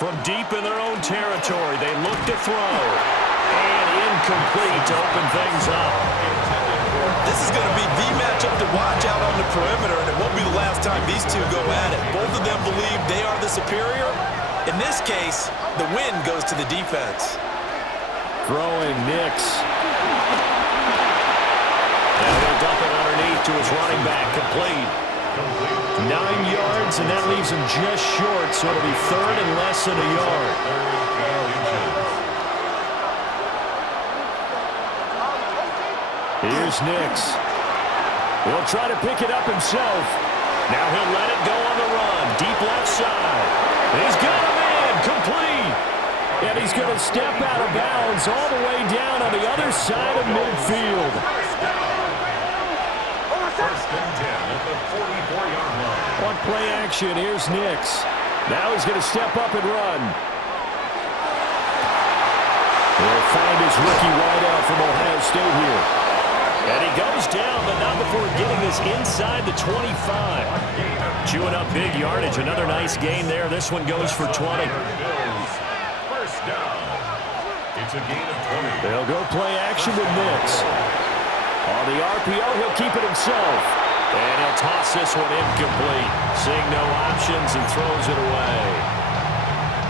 From deep in their own territory, they look to throw. And incomplete to open things up. This is going to be the matchup to watch out on the perimeter, and it won't be the last time these two go at it. Both of them believe they are the superior. In this case, the win goes to the defense. Throwing Nix. And he'll dump it underneath to his running back, complete. 9 yards, and that leaves him just short, so it'll be third and less than a yard. Here's Nix. He'll try to pick it up himself. Now he'll let it go on the run. Deep left side. He's got him in. Complete. And he's going to step out of bounds all the way down on the other side of midfield. First and 10 at the 44-yard line. On play action, here's Nix. Now he's going to step up and run. He'll find his rookie wideout from Ohio State here. And he goes down, but not before getting us inside the 25. Chewing up big yardage. Another nice gain there. This one goes for 20. First down. It's a gain of 20. They'll go play action with Nix. On the RPO, he'll keep it himself. And he'll toss this one incomplete. Seeing no options and throws it away.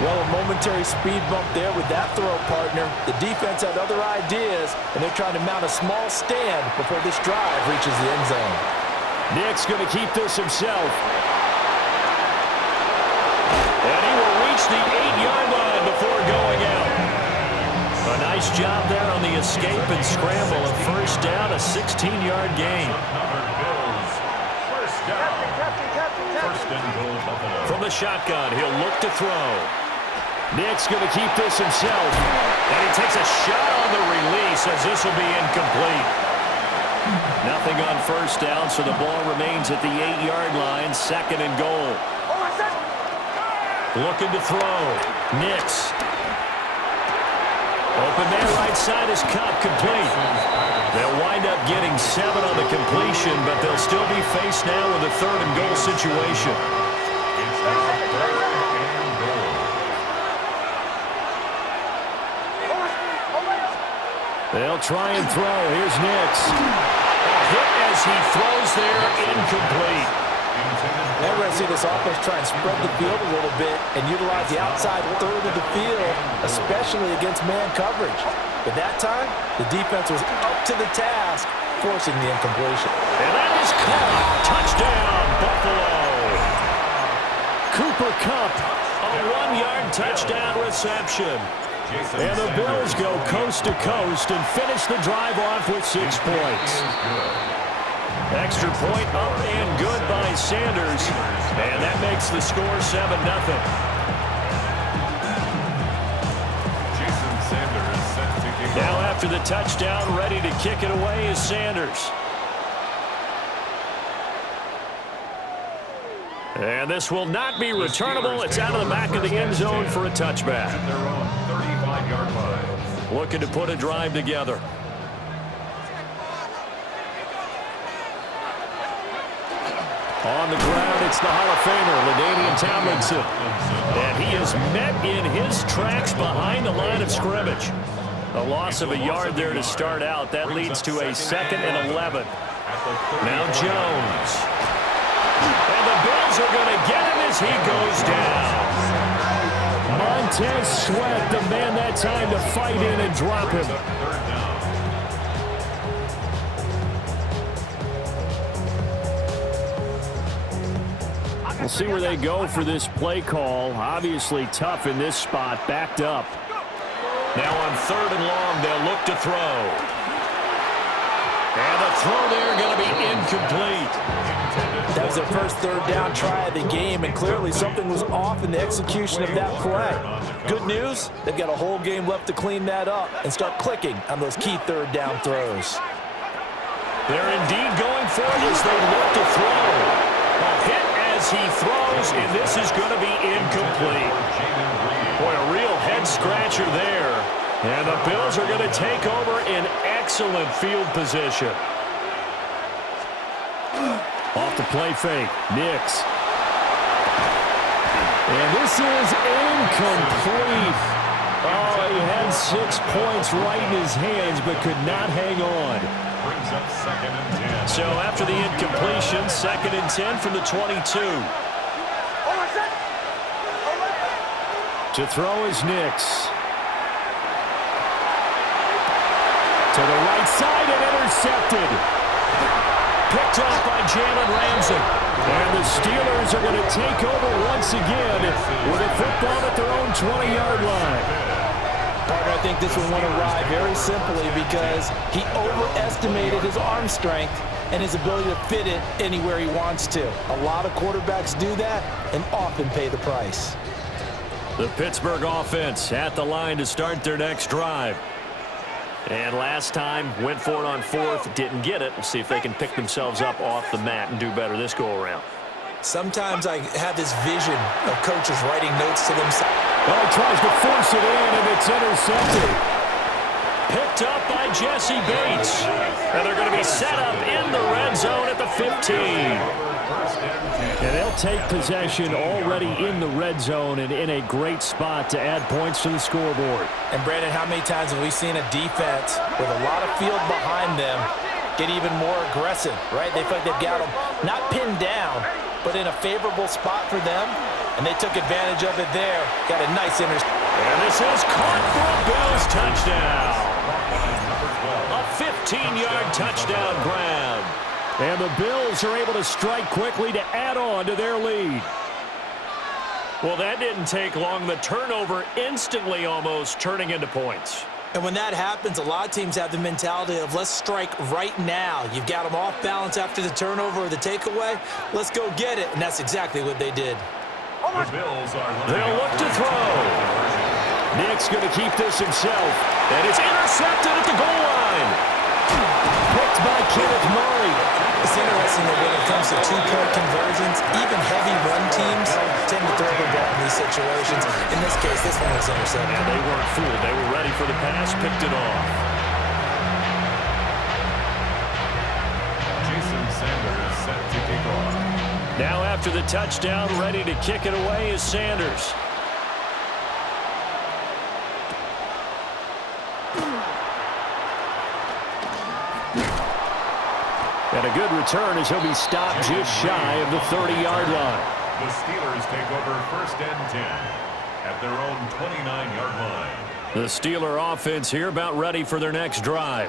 Well, a momentary speed bump there with that throw, partner. The defense had other ideas, and they're trying to mount a small stand before this drive reaches the end zone. Nix going to keep this himself. And he will reach the 8-yard line before going out. A nice job there on the escape and scramble. A first down, a 16-yard gain. First down. First and goal, Buffalo. From the shotgun, he'll look to throw. Nix going to keep this himself. And he takes a shot on the release as this will be incomplete. Nothing on first down, so the ball remains at the 8-yard line. Second and goal. Looking to throw. Nix. Open man right side is Cup, complete. They'll wind up getting 7 on the completion, but they'll still be faced now with a third and goal situation. It's now third and goal. They'll try and throw. Here's Nix. A hit as he throws there, incomplete. Now we're going to see this offense try and spread the field a little bit and utilize the outside third of the field, especially against man coverage. But that time, the defense was up to the task, forcing the incompletion. And that is caught. Touchdown, Buffalo. Cooper Kupp, a 1-yard touchdown reception. And the Bills go coast to coast and finish the drive off with 6 points. Extra point up and good by Sanders. And that makes the score 7-0. Jason Sanders set to kick Now off. after the touchdown, ready to kick it away is Sanders. And this will not be returnable. It's out of the back of the end zone for a touchback. At their own 35-yard line. Looking to put a drive together. On the ground, it's the Hall of Famer, LaDainian Tomlinson. And he is met in his tracks behind the line of scrimmage. A loss of a yard there to start out. That leads to a 2nd and 11. Now Jones. And the Bills are going to get him as he goes down. Montez Sweat, the man that time to fight in and drop him. We'll see where they go for this play call. Obviously tough in this spot, backed up. Now on 3rd and long, they'll look to throw. And the throw there going to be incomplete. That was their first 3rd down try of the game, and clearly something was off in the execution of that play. Good news, they've got a whole game left to clean that up and start clicking on those key 3rd down throws. They're indeed going for it as they look to throw. A hit as he throws, and this is going to be incomplete. Boy, a real head-scratcher there. And the Bills are going to take over in excellent field position. Off the play fake, Nix. And this is incomplete. Oh, he had 6 points right in his hands, but could not hang on. Brings up 2nd and 10. So after the incompletion, 2nd and 10 from the 22. To throw is Nix. To the right side and intercepted. Picked up by Jalen Ramsey. And the Steelers are going to take over once again with a football at their own 20-yard line. Partner, I think this one went awry very simply because he overestimated his arm strength and his ability to fit it anywhere he wants to. A lot of quarterbacks do that and often pay the price. The Pittsburgh offense at the line to start their next drive. And last time, went for it on 4th, didn't get it. We'll see if they can pick themselves up off the mat and do better this go-around. Sometimes I have this vision of coaches writing notes to themselves. Well, he tries to force it in, and it's intercepted. Picked up by Jesse Bates. And they're going to be set up in the red zone at the 15. And they'll take possession already in the red zone and in a great spot to add points to the scoreboard. And, Brandon, how many times have we seen a defense with a lot of field behind them get even more aggressive, right? They feel like they've got them not pinned down, but in a favorable spot for them, and they took advantage of it there. Got a nice interception. And this is caught for a Bills touchdown. A 15-yard touchdown grab. And the Bills are able to strike quickly to add on to their lead. Well, that didn't take long. The turnover instantly almost turning into points. And when that happens, a lot of teams have the mentality of let's strike right now. You've got them off balance after the turnover or the takeaway. Let's go get it. And that's exactly what they did. The Bills are They'll look to throw. Nick's going to keep this himself. And it's intercepted at the goal line. Picked by Kenneth Murray. It's interesting that when it comes to two-point conversions, even heavy run teams tend to throw the ball in these situations. In this case, this one was intercepted. And they weren't fooled. They were ready for the pass, picked it off. Jason Sanders set to kick off. Now after the touchdown, ready to kick it away is Sanders. And a good return as he'll be stopped just shy of the 30-yard line. The Steelers take over 1st and 10 at their own 29-yard line. The Steeler offense here about ready for their next drive.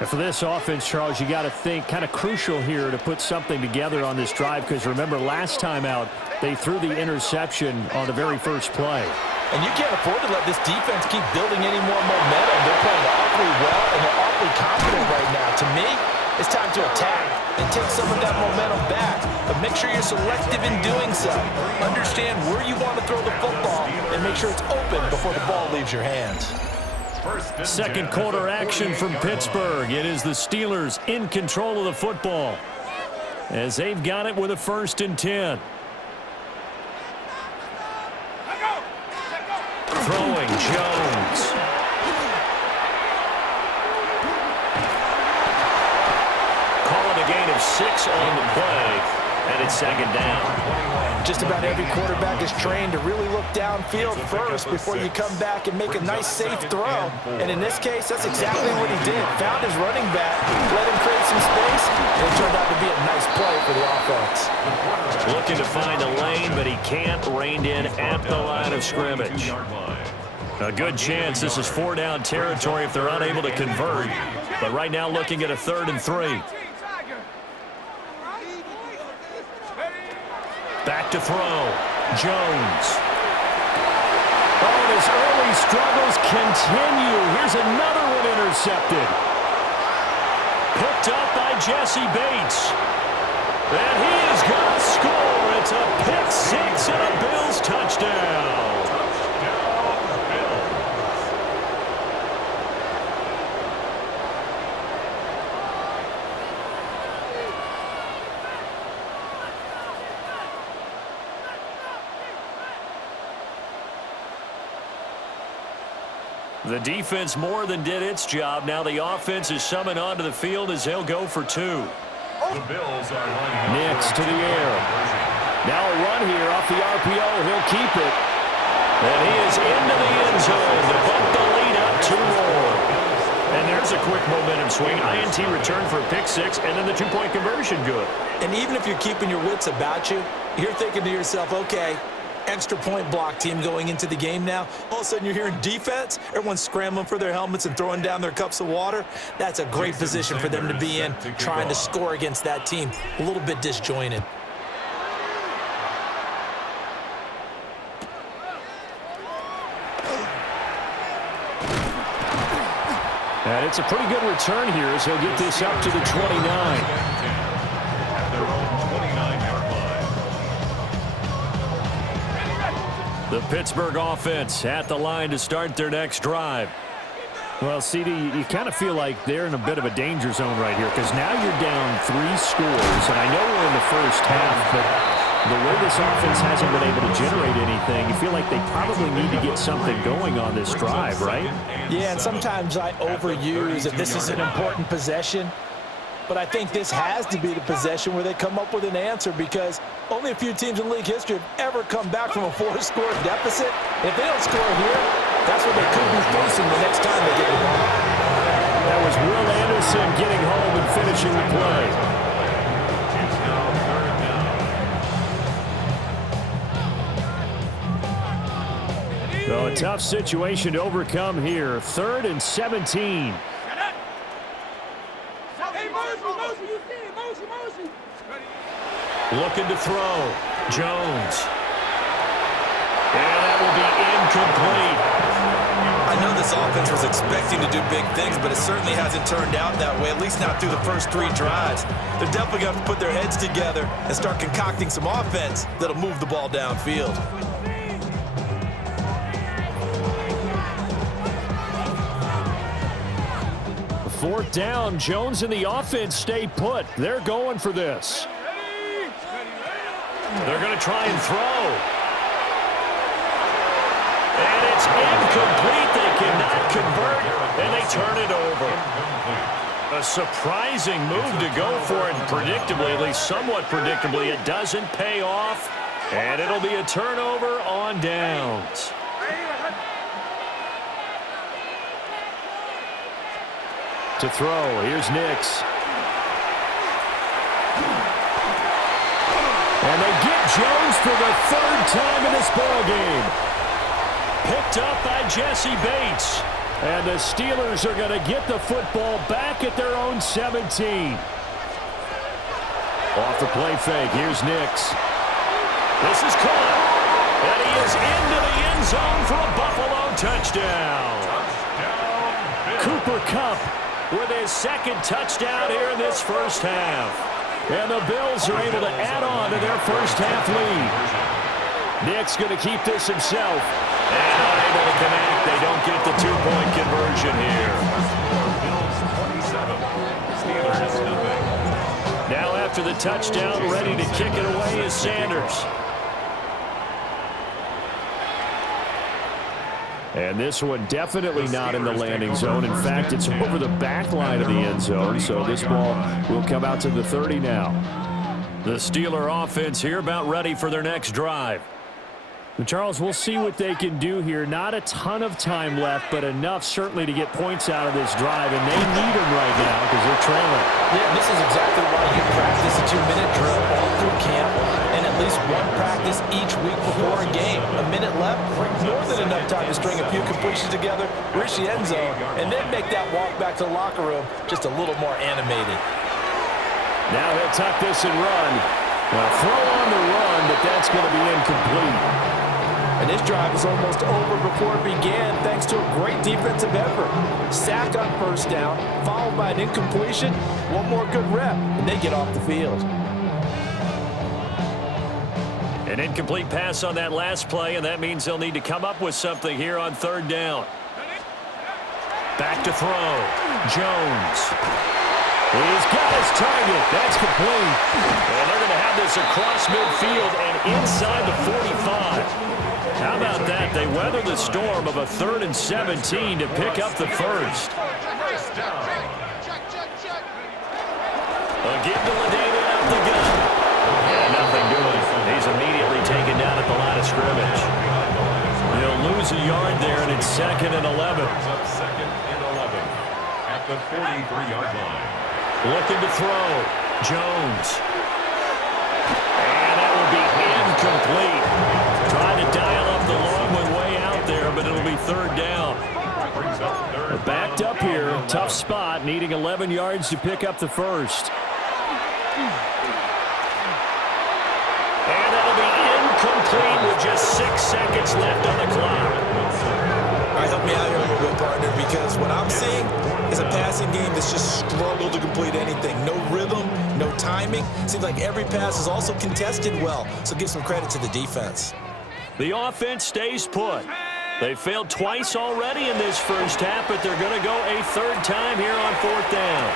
And for this offense, Charles, you got to think kind of crucial here to put something together on this drive because remember last time out they threw the interception on the very first play. And you can't afford to let this defense keep building any more momentum. They're playing awfully well and they're awfully confident right now. To me, it's time to attack and take some of that momentum back. But make sure you're selective in doing so. Understand where you want to throw the football and make sure it's open before the ball leaves your hands. Second quarter action from Pittsburgh. It is the Steelers in control of the football as they've got it with a 1st and 10. Throwing Jones. A gain of 6 on the play, and it's 2nd down. Just about every quarterback is trained to really look downfield first before you come back and make a nice, safe throw. And in this case, that's exactly what he did. Found his running back, let him create some space, and it turned out to be a nice play for the offense. Looking to find a lane, but he can't. Reined in at the line of scrimmage. A good chance this is 4-down territory if they're unable to convert. But right now looking at a 3rd and 3. Back to throw. Jones. Oh, and his early struggles continue. Here's another one intercepted. Picked up by Jesse Bates. And he is going to score. It's a pick 6 and a Bills touchdown. The defense more than did its job. Now the offense is summoned onto the field as they'll go for 2. The Bills are lining up Nix to the air. Now a run here off the RPO. He'll keep it. And he is into the end zone to bump the lead up 2-more. And there's a quick momentum swing. INT return for a pick six, and then the two-point conversion good. And even if you're keeping your wits about you, you're thinking to yourself, okay, extra point block team going into the game now. All of a sudden you're hearing defense. Everyone's scrambling for their helmets and throwing down their cups of water. That's a great position for them to be in, trying to score against that team. A little bit disjointed. And it's a pretty good return here as he'll get this up to the 29. At their own 29-yard line. The Pittsburgh offense at the line to start their next drive. Well, CD, you kind of feel like they're in a bit of a danger zone right here because now you're down 3 scores. And I know we're in the first half, but the way this offense hasn't been able to generate anything, you feel like they probably need to get something going on this drive, right? Yeah, and sometimes I overuse that this is an important possession. But I think this has to be the possession where they come up with an answer because only a few teams in league history have ever come back from a 4-score deficit. If they don't score here, that's what they could be facing the next time they get the ball. That was Will Anderson getting home and finishing the play. It's now third down. So a tough situation to overcome here. 3rd and 17. Looking to throw. Jones. And that will be incomplete. I know this offense was expecting to do big things, but it certainly hasn't turned out that way, at least not through the first 3 drives. They're definitely going to have to put their heads together and start concocting some offense that'll move the ball downfield. Fourth down. Jones and the offense stay put. They're going for this. They're going to try and throw. And it's incomplete. They cannot convert, and they turn it over. A surprising move to go for it, and predictably, at least somewhat predictably, it doesn't pay off, and it'll be a turnover on downs. To throw, here's Nix. And they get Jones for the 3rd time in this ballgame. Picked up by Jesse Bates. And the Steelers are going to get the football back at their own 17. Off the play fake, here's Nix. This is caught. And he is into the end zone for a Buffalo touchdown. Cooper Kupp with his 2nd touchdown here in this first half. And the Bills are able to add on to their first half lead. Nick's going to keep this himself. And unable to connect. They don't get the 2-point conversion here. Bills 27, Steelers nothing. Now after the touchdown, ready to kick it away is Sanders. And this one definitely not in the landing zone. In fact, it's over the back line of the end zone, so this ball will come out to the 30 now. The Steeler offense here about ready for their next drive. And Charles, we'll see what they can do here. Not a ton of time left, but enough certainly to get points out of this drive, and they need them right now because they're trailing. Yeah, this is exactly why you practice a 2-minute drill all through camp and at least one practice each week before a game. A minute left, more than enough time to string a few completions together, reach the end zone, and then make that walk back to the locker room just a little more animated. Now he'll tuck this and run. Well, throw on the run, but that's going to be incomplete. And this drive is almost over before it began thanks to a great defensive effort. Sack on 1st down, followed by an incompletion. One more good rep, and they get off the field. An incomplete pass on that last play, and that means they'll need to come up with something here on 3rd down. Back to throw. Jones. He's got his target. That's complete. And they're going to have this across midfield and inside the 45. How about that? They weather the storm of a 3rd and 17 to pick up the 1st. Again to LaDainian out the gun. Yeah, nothing doing. He's yard there, and it's 2nd and 11. Up 2nd and 11 at the 43-yard line. Looking to throw. Jones. And that will be incomplete. Trying to dial up the long one way out there, but it'll be 3rd down. We're backed up here. Tough spot, needing 11 yards to pick up the first. And that'll be incomplete with just 6 seconds left on the clock. All right, help me out here a little bit, partner, because what I'm seeing is a passing game that's just struggled to complete anything. No rhythm, no timing. Seems like every pass is also contested well, so give some credit to the defense. The offense stays put. They failed twice already in this first half, but they're going to go a 3rd time here on 4th down.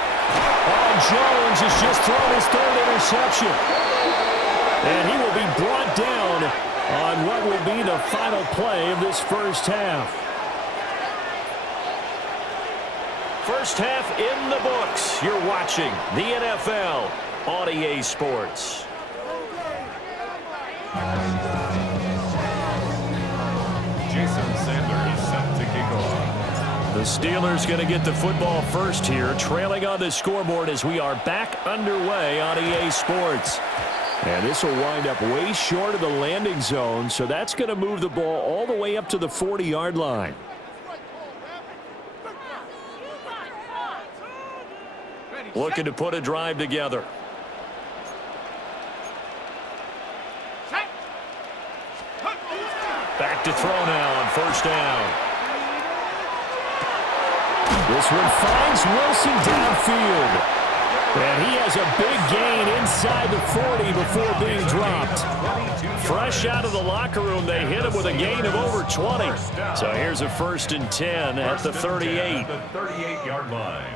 Oh, Jones has just thrown his 3rd interception. And he will be brought down on what will be the final play of this first half. First half in the books. You're watching the NFL on EA Sports. Jason Sanders set to kick off. The Steelers going to get the football first here, trailing on the scoreboard as we are back underway on EA Sports. And this will wind up way short of the landing zone, so that's going to move the ball all the way up to the 40-yard line. Looking to put a drive together. Back to throw now on 1st down. This one finds Wilson downfield. And he has a big gain inside the 40 before being dropped. Fresh out of the locker room, they hit him with a gain of over 20. So here's a 1st and 10 at the 38. The 38-yard line.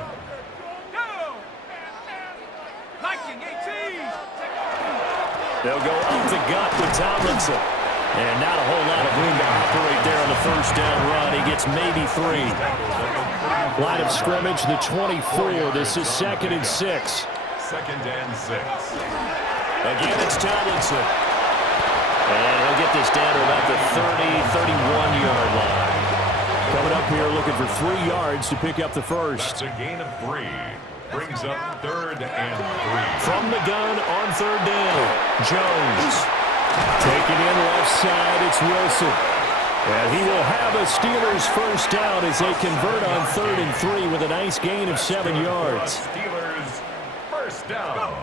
They'll go up the gut with Tomlinson. And not a whole lot of room to operate there on the 1st down run. He gets maybe 3. Line of scrimmage, the 24. This is 2nd and 6. 2nd and 6. Again, it's Tomlinson. And he'll get this down to about the 31-yard line. Coming up here looking for 3 yards to pick up the first. That's a gain of 3. Brings up 3rd and 3. From the gun on 3rd down, Jones. Taking in left side, it's Wilson. And he will have a Steelers first down as they convert on 3rd and 3 with a nice gain of 7 yards. Steelers first down.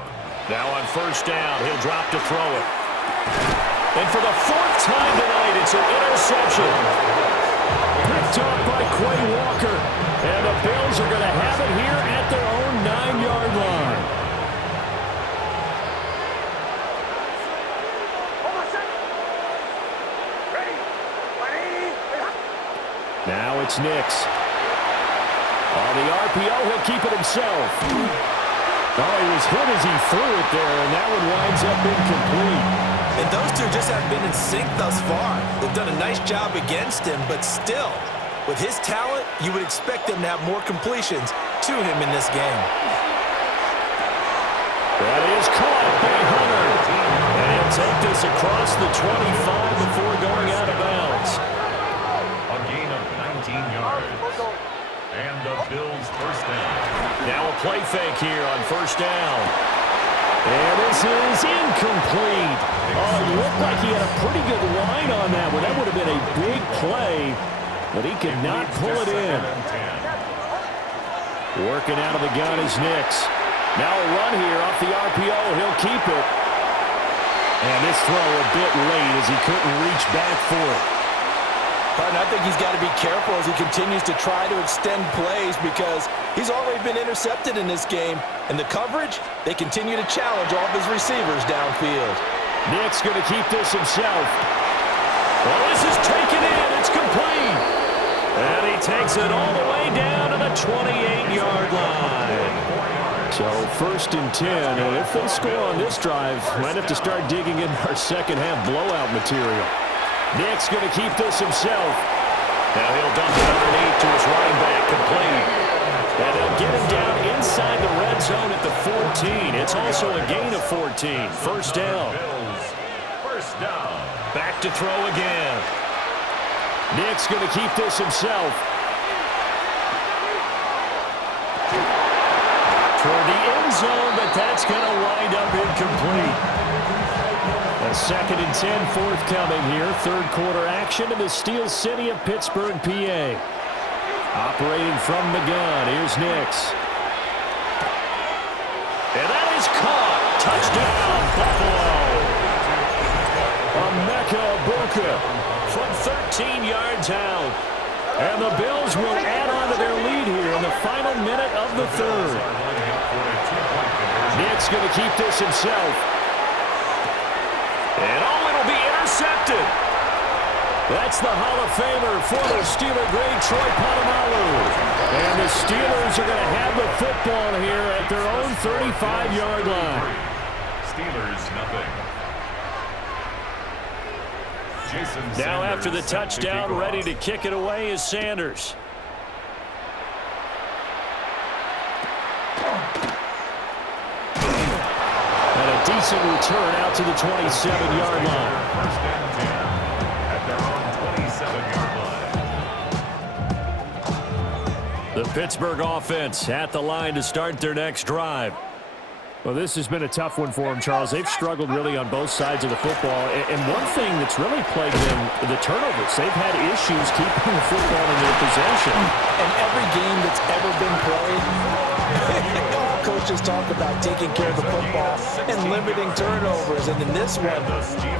Now on 1st down, he'll drop to throw it. And for the 4th time tonight, it's an interception. Picked off by Quay Walker. And the Bills are going to have it here at their own 9-yard line. Now it's Nix. On the RPO, he'll keep it himself. Oh, he was hit as he threw it there, and that one winds up incomplete. And those two just haven't been in sync thus far. They've done a nice job against him, but still, with his talent, you would expect them to have more completions to him in this game. That is caught by Hunter. And he'll take this across the 25 before going out of bounds. A gain of 19 yards. And the Bills first down. Now a play fake here on 1st down. And this is incomplete. Oh, it looked like he had a pretty good line on that one. That would have been a big play, but he could not pull it in. Working out of the gun is Nix. Now a run here off the RPO. He'll keep it. And this throw a bit late as he couldn't reach back for it. I think he's got to be careful as he continues to try to extend plays because he's already been intercepted in this game. And the coverage, they continue to challenge all of his receivers downfield. Nick's going to keep this himself. Well, this is taken in. It's complete. And he takes it all the way down to the 28-yard line. So 1st and 10. And if they score on this drive, might have to start digging in our second half blowout material. Nick's going to keep this himself. Now he'll dump it underneath to his running back, complete. And they'll get him down inside the red zone at the 14. It's also a gain of 14. First down. Bills first down. Back to throw again. Nick's going to keep this himself. Toward the end zone, but that's going to wind up incomplete. A 2nd and 10 forthcoming here. Third quarter action in the Steel City of Pittsburgh, PA. Operating from the gun, here's Nix. And that is caught. Touchdown, Buffalo. Emeka Egbuka from 13 yards out. And the Bills will add on to their lead here in the final minute of the third. Nick's going to keep this himself. And it'll be intercepted. That's the Hall of Famer, former Steeler great Troy Polamalu. And the Steelers are going to have the football here at their own 35-yard line. Steelers, nothing. Now after the touchdown, ready to kick it away is Sanders. And a decent return out to the 27-yard line. First and 10 at their own 27-yard line. The Pittsburgh offense at the line to start their next drive. Well, this has been a tough one for them, Charles. They've struggled really on both sides of the football. And one thing that's really plagued them, the turnovers. They've had issues keeping the football in their possession. And every game that's ever been played, all coaches talk about taking care of the football and limiting turnovers. And in this one,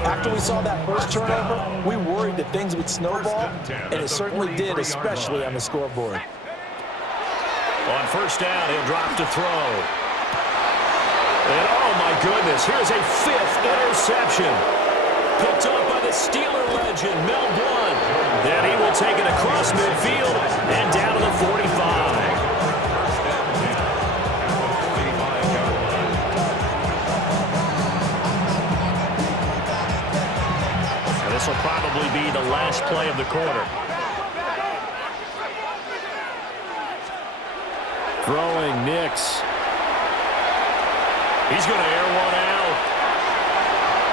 after we saw that first turnover, we worried that things would snowball, and it certainly did, especially on the scoreboard. On first down, he'll drop to throw. And oh my goodness, here's a 5th interception. Picked up by the Steeler legend, Mel Blount. Then he will take it across midfield and down to the 45. And this will probably be the last play of the quarter. Throwing Nix. He's going to air one out.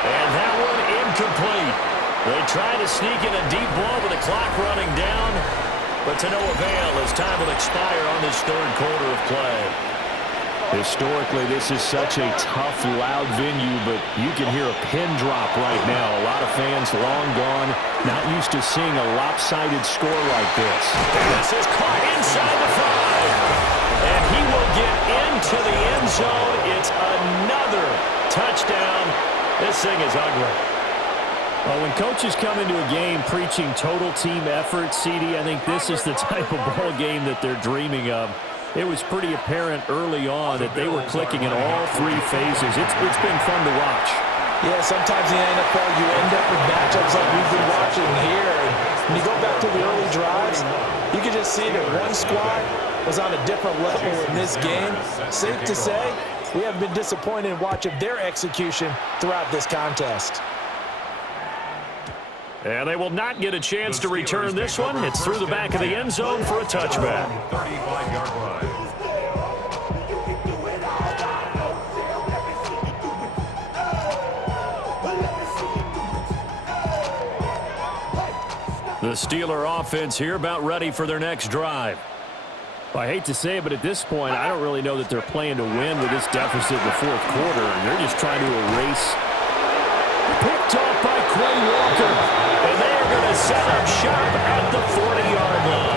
And that one incomplete. They try to sneak in a deep ball with the clock running down, but to no avail as time will expire on this third quarter of play. Historically, this is such a tough, loud venue, but you can hear a pin drop right now. A lot of fans long gone, not used to seeing a lopsided score like this. And this is caught inside the 5. And he will get into the end zone. It's another touchdown. This thing is ugly. Well, when coaches come into a game preaching total team effort, CD, I think this is the type of ball game that they're dreaming of. It was pretty apparent early on that they were clicking in all 3 phases. It's been fun to watch. Yeah, sometimes in the NFL you end up with matchups like we've been watching here. And when you go back to the early drives, you can just see that one squad was on a different level in this game. Safe to say, we have been disappointed in watching their execution throughout this contest. And they will not get a chance to return this one. It's through the back of the end zone for a touchback. 35-yard line. The Steeler offense here about ready for their next drive. Well, I hate to say it, but at this point, I don't really know that they're playing to win with this deficit in the fourth quarter. They're just trying to erase. Picked off by Quay Walker. And they are going to set up shop at the 40-yard line.